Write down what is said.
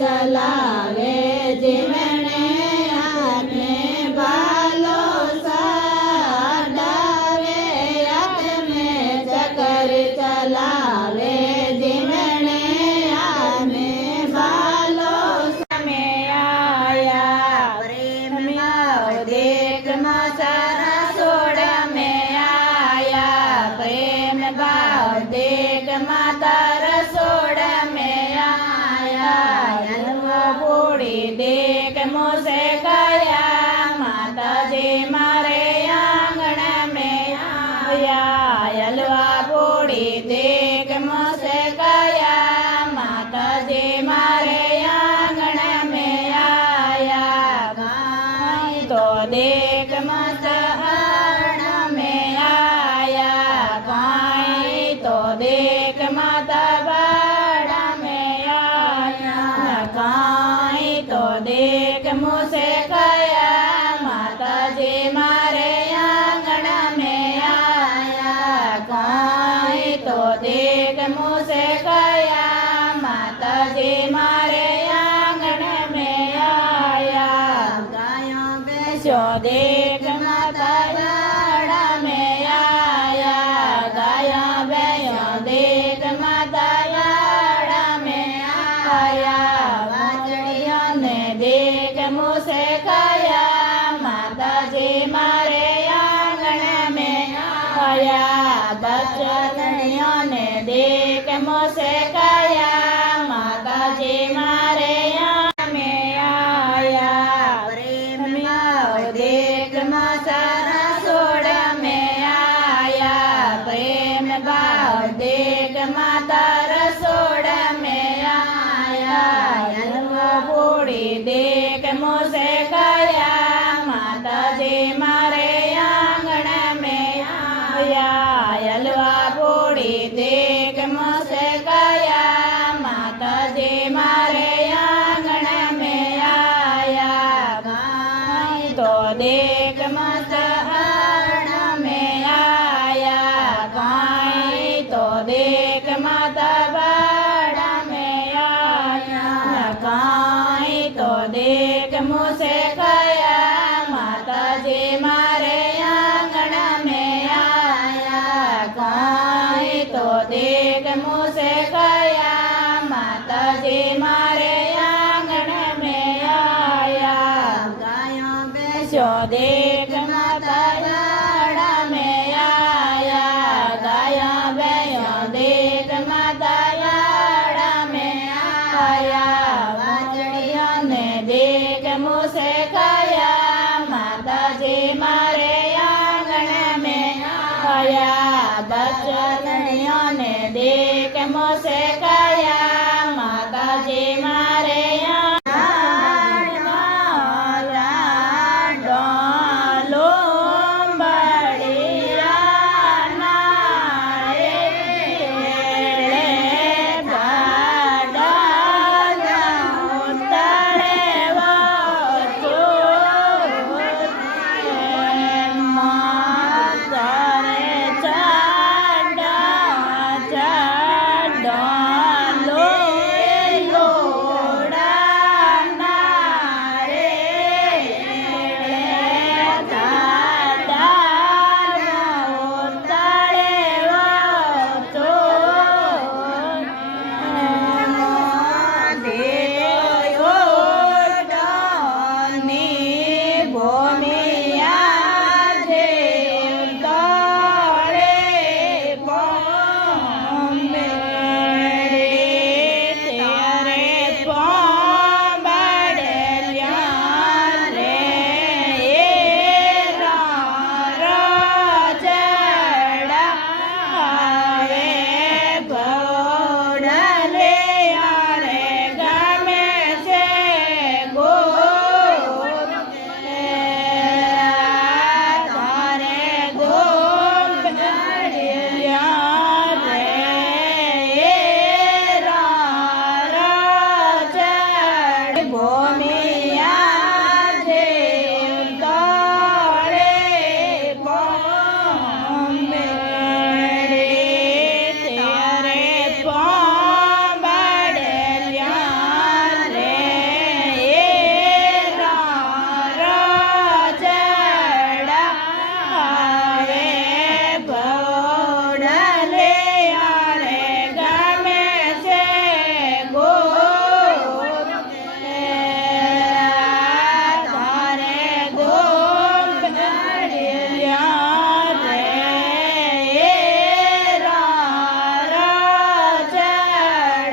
चलावे जीवने आने बालो साडावे हाथ में चक्कर चलावे जीवने आने बालो में आया प्रेम देख मासारा सोड़ा में आया प्रेम भाव देख माता रसोड़ा में आया हलवा पूड़ी देख मुझसे गया माता जी मारे आंगन में आया हलवा पूड़ी देख मुझसे गया माता जी मारे आंगन में आया गाय तो देख मत आंगन में आया गाय तो देख माता बाड़ा में आया गाय तो देख मुझसे गया माता जी मारे आंगन में आया गाय तो देख मुझसे गया माता जी मारे आंगन में आया गायों बेचो देख माता बाड़ा में आया गायों बेचो देख माता बाड़ा में आया वाजड़ियों ने देख मुझसे गया माता जी मारे आंगन में आया बच्चनियों ने देख मुझसे गया माता जी मारे आंगन में आया प्रेम देख मासारा सोड़ा में आया प्रेम भाव देख माता रसोड़ा में आया हलवा पूड़ी देख मुझसे